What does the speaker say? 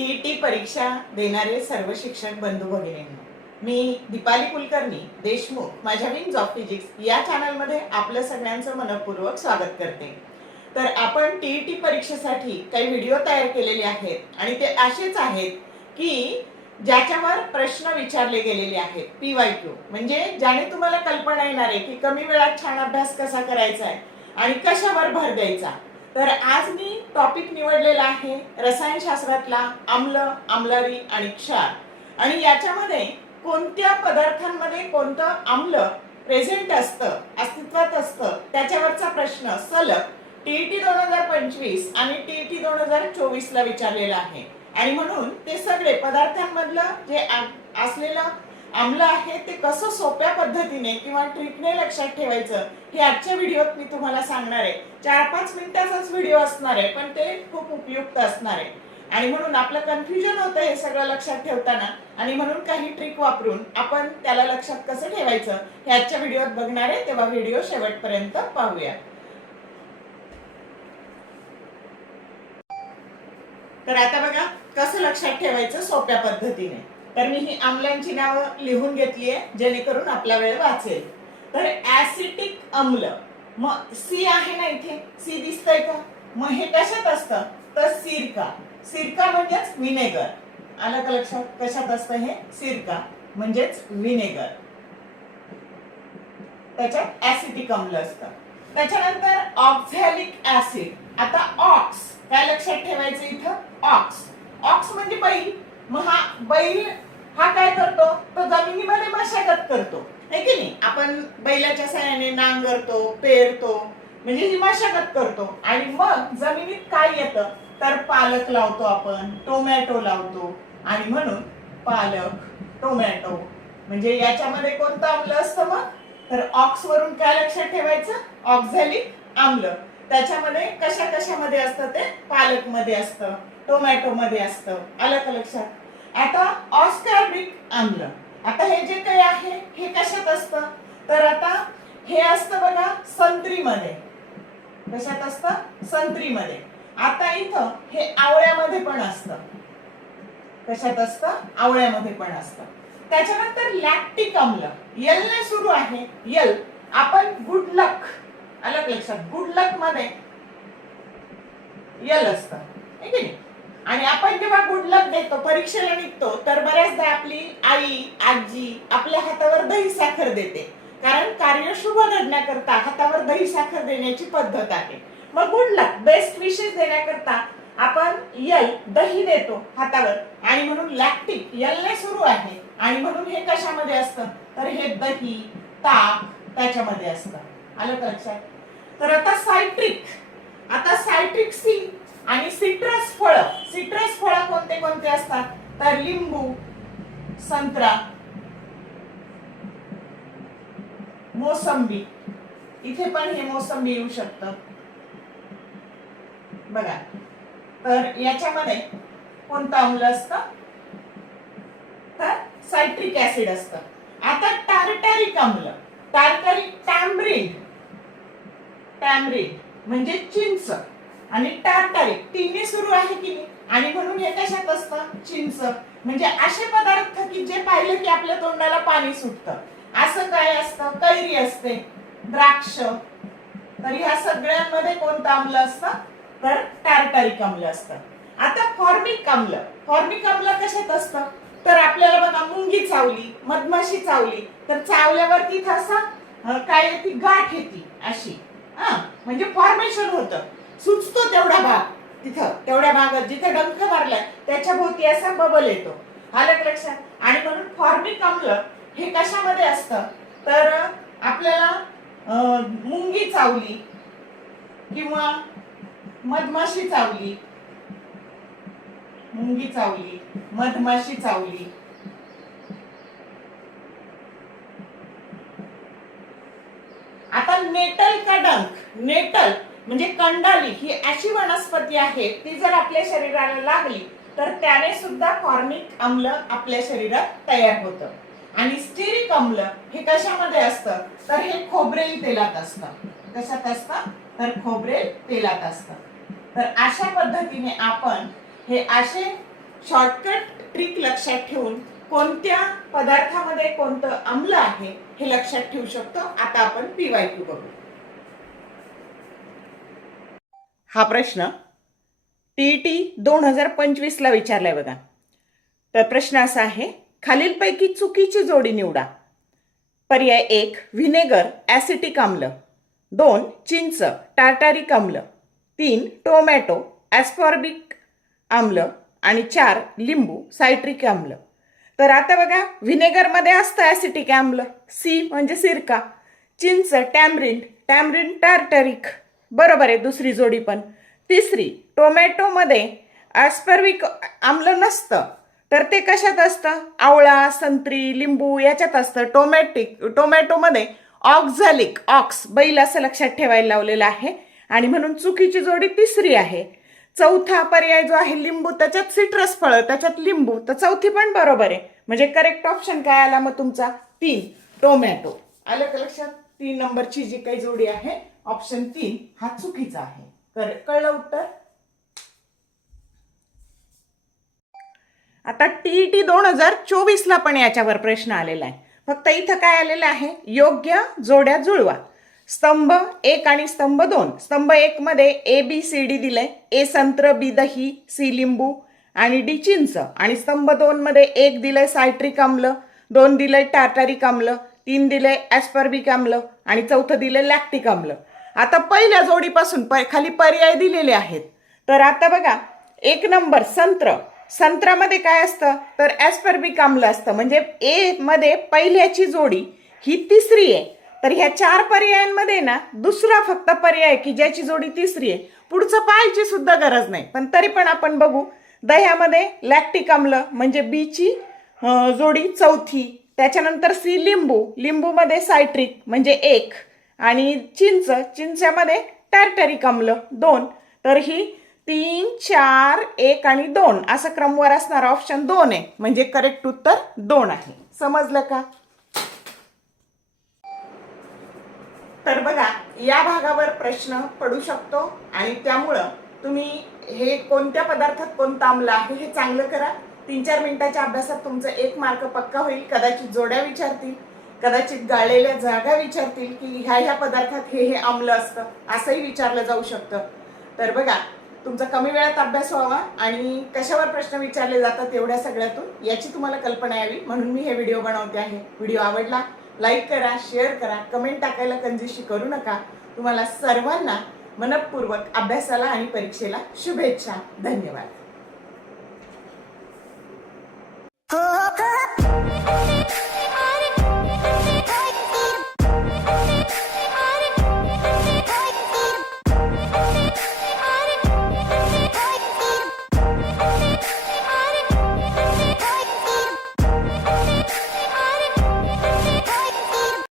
TET परीक्षा देणारे सर्व शिक्षक बंधू भगिनींनो, मी दीपाली कुलकर्णी देशमुख माझ्या विंग्स ऑफ फिजिक्स या चॅनलमध्ये आपलं सगळ्यांचं मनपूर्वक स्वागत करते। तर आपण टीईटी परीक्षेसाठी काही व्हिडिओ तयार केलेले आहेत आणि ते असेच आहेत की ज्याच्यावर प्रश्न विचारले गेलेले आहेत, पीवायक्यू, म्हणजे ज्याने तुम्हाला कल्पना येणार आहे की कमी वेळात छान अभ्यास कसा करायचा आहे आणि कशावर भर द्यायचा। तर आज मी टॉपिक निवडलेला आहे रसायनशास्त्रातला आम्ल, आम्लारी आणि क्षार, आणि याच्यामध्ये कोणत्या पदार्थांमध्ये कोणतं आम्ल प्रेझेंट असतं, अस्तित्वात असतं, त्याच्यावरचा प्रश्न सलग टीईटी 2025 आणि टीईटी 2024 ला विचारलेला आहे। आणि म्हणून ते सगळे पदार्थांमधलं जे असलेलं आम्ल आहे ते कसं सोप्या पद्धतीने किंवा ट्रिकने लक्षात ठेवायचं हे आजच्या व्हिडिओत मी तुम्हाला सांगणार आहे। 4-5 मिनिटाचाच व्हिडिओ असणार आहे, पण ते खूप उपयुक्त असणार आहे आणि म्हणून आपलं कन्फ्युजन होतं हे सगळं लक्षात ठेवताना, आणि म्हणून काही ट्रिक वापरून आपण त्याला लक्षात कसं ठेवायचं हे आजच्या व्हिडिओत बघणार आहे। तेव्हा व्हिडिओ शेवटपर्यंत पाहूया। तर आता बघा कसं लक्षात ठेवायचं सोप्या पद्धतीने। तर मी ही आम्लांची नावं लिहून घेतली आहे जेणेकरून आपला वेळ वाचेल। तर ऍसिटिक आम्ल, मग सी आहे ना इथे, सी दिसतंय का? मग हे कशात असतं तर सिरका, सिरका म्हणजेच विनेगर। आलं का लक्षात? कशात असतं हे? सिरका म्हणजेच विनेगर, त्याच्यात ऍसिटिक आम्ल असतं। त्याच्यानंतर ऑक्झॅलिक ऍसिड। आता ऑक्स काय लक्षात ठेवायचं इथं? ऑक्स, ऑक्स म्हणजे बैल। मग हा बैल हा काय करतो तो जमिनीमध्ये मशागत करतो, है की नाही? आपण बैलाच्या सहाय्याने नांगरतो, पेरतो, म्हणजे ही मशागत करतो। आणि मग जमिनीत काय येतं तर पालक लावतो, आपण टोमॅटो लावतो, आणि म्हणून पालक, टोमॅटो, म्हणजे याच्यामध्ये कोणतं आम्ल असतं मग तर ऑक्स वरून काय लक्षात ठेवायचं? ऑक्झॅलिक आम्ल। त्याच्यामध्ये कशा कशामध्ये असतं ते? पालक मध्ये असतं, टोमॅटो मध्ये असतं। आलं का लक्षात? आता ऑस्कॉर्बिक आम्ल, आता हे जे काही आहे हे कशात असतं तर आता हे असतं बघा संत्रीमध्ये। कशात असतं? संत्रीमध्ये। आता इथं हे आवळ्यामध्ये पण असतं। कशात असतं? आवळ्यामध्ये पण असतं। त्याच्यानंतर लॅक्टिक आम्ल, यल ने सुरू आहे, यल। आपण गुड लक, आलं लक्षात? गुड लक मध्ये यल असतं, है की नाही? आणि आपण जेव्हा गुड लक देतो, परीक्षेला निघतो, तर बऱ्याचदा आपली आई, आजी आपल्या हातावर दही साखर देते, कारण कार्य शुभ घडण्याकरता हातावर दही साखर देण्याची पद्धत आहे। मग गुड लक, बेस्ट विशेस देण्याकरता आपण यल, दही देतो हातावर, आणि म्हणून लॅक्टिक, यल ने सुरू आहे, आणि म्हणून हे कशामध्ये असतं तर हे दही, ताक त्याच्यामध्ये असतं। आलं का लक्षात? तर आता सायट्रिक, आता सायट्रिक सी आणि सिट्रस फळ, सिट्रस फळ कोणते कोणते असतात तर लिंबू, संत्रा, मोसंबी, इथे पण हे मोसंबी येऊ शकतं बघा। तर याच्यामध्ये कोणतं आम्ल असतं तर सायट्रिक ऍसिड असतं। आता टार्टॅरिक आम्ल, टार्टॅरिक, टॅमरिन, टॅमरिन म्हणजे चिंच, आणि टार्टॅरिक टीने सुरू आहे की नाही, आणि म्हणून हे कशात असतं? चिंच, म्हणजे असे पदार्थ की जे पाहिलं की आपल्या तोंडाला पाणी सुटतं। असं काय असतं? कैरी असते, द्राक्ष, तर ह्या सगळ्यांमध्ये कोणतं आम्ल असतं तर टार्टॅरिक आम्ल असतं। आता फॉर्मिक आम्ल, फॉर्मिक आम्ल कशात असतं तर आपल्याला बघा मुंगी चावली, मधमाशी चावली, तर चावल्यावर तिथं असं काय येते? गाठ येते अशी, म्हणजे फॉर्मेशन होतं, सुचतो तेवढा भाग, तिथं तेवढ्या भागात जिथे डंख मारलाय त्याच्या भोवती असा बबल येतो। आलं लक्षात? आणि म्हणून फॉर्मिक आम्ल हे कशामध्ये असतं तर आपल्याला मुंगी चावली किंवा मधमाशी चावली, मुंगी चावली, मधमाशी चावली, आता नेटल का डंक, नेटल म्हणजे कंडाली, ही अशी वनस्पती आहे ती जर आपल्या शरीराला लागली तर त्याने सुद्धा फॉर्मिक आम्ल आपल्या शरीरात तयार होतं। आणि स्टिरिक आम्ल हे कशामध्ये असतं तर हे खोबरेल तेलात असतं। कशात असतं तर खोबरेल तेलात असतं। तर अशा पद्धतीने आपण हे असे शॉर्टकट ट्रिक लक्षात ठेवून कोणत्या पदार्थामध्ये कोणतं आम्ल आहे हे लक्षात ठेवू शकतो. आता आपण PYQ बघू. हा प्रश्न TET 2025 ला विचारलाय बघा. तर प्रश्न असा आहे, खालीलपैकी चुकीची जोडी निवडा. पर्याय 1 व्हिनेगर ॲसिटिक आम्ल, 2 चिंच टार्टारिक आम्ल, 3 टोमॅटो ॲस्कॉर्बिक आम्ल आणि 4 लिंबू सायट्रिक आम्ल. तर आता बघा, व्हिनेगरमध्ये असतं ॲसिटिक आम्ल, सी म्हणजे सिरका. चिंच टॅमरिन टार्टरिक, बरोबर आहे दुसरी जोडी. पण तिसरी टोमॅटोमध्ये ॲस्पर्बिक आम्ल नसतं, तर ते कशात असतं? आवळा, संत्री, लिंबू याच्यात असतं. टोमॅटोमध्ये ऑक्झॅलिक, ऑक्स बैल असं लक्षात ठेवायला लावलेलं आहे आणि म्हणून चुकीची जोडी तिसरी आहे. चौथा पर्याय जो आहे लिंबू, त्याच्यात सिट्रस फळं, त्याच्यात लिंबू, तर चौथी पण बरोबर आहे. म्हणजे करेक्ट ऑप्शन काय आला मग तुमचा? 3 टोमॅटो. आलं का लक्षात? 3 नंबरची जी काही जोडी आहे ऑप्शन 3 हा चुकीचा आहे. कळलं उत्तर? आता TET 2024 ला पण याच्यावर प्रश्न आलेला आहे. फक्त इथं काय आलेलं आहे? योग्य जोड्या जुळवा. स्तंभ 1 आणि स्तंभ 2. स्तंभ 1 मध्ये ABCD दिलंय. A संत्र, B दही, C लिंबू आणि D चिंच. आणि स्तंभ 2 मध्ये 1 दिलंय सायट्रिक आम्ल, 2 दिलंय टार्टारिक आम्ल, 3 दिलंय ॲस्पर्बिक आम्ल आणि 4 दिलंय लॅक्टिक आम्ल. आता पहिल्या जोडीपासून खाली पर्याय दिलेले आहेत. तर आता बघा, 1 नंबर संत्रामध्ये काय असतं? तर ॲस्पर्बिक आम्ल असतं. म्हणजे ए मध्ये पहिल्याची जोडी ही तिसरी आहे. तर ह्या 4 पर्यायांमध्ये ना दुसरा फक्त पर्याय की ज्याची जोडी तिसरी आहे. पुढचं पाहायची सुद्धा गरज नाही, पण तरी पण आपण बघू. दह्यामध्ये लॅक्टिक आम्ल म्हणजे बीची जोडी चौथी. त्याच्यानंतर C लिंबूमध्ये सायट्रिक म्हणजे 1 आणि चिंचेमध्ये टार्टरिक आम्ल 2. तर ही 3, 4, 1 आणि 2 असं क्रमवार असणारा ऑप्शन 2 आहे. म्हणजे करेक्ट उत्तर 2 आहे. समजलं का? तर बघा, या भागावर प्रश्न पडू शकतो आणि त्यामुळं तुम्ही हे कोणत्या पदार्थात कोणतं आम्ल आहे हे चांगलं करा. 3-4 मिनिटाच्या अभ्यासात तुमचं 1 मार्क पक्का होईल. कदाचित जोड्या विचारतील, कदाचित गाळलेल्या जागा विचारतील की ह्या पदार्थात हे आम्ल असतं, असंही विचारलं जाऊ शकतं. तर बघा, तुमचा कमी वेळात अभ्यास व्हावा आणि कशावर प्रश्न विचारले जातात एवढ्या सगळ्यातून याची तुम्हाला कल्पना यावी म्हणून मी हे व्हिडिओ बनवते आहे. व्हिडिओ आवडला लाईक करा, शेअर करा, कमेंट टाकायला कंजूसी करू नका. तुम्हाला सर्वांना मनपूर्वक अभ्यासाला आणि परीक्षेला शुभेच्छा. धन्यवाद.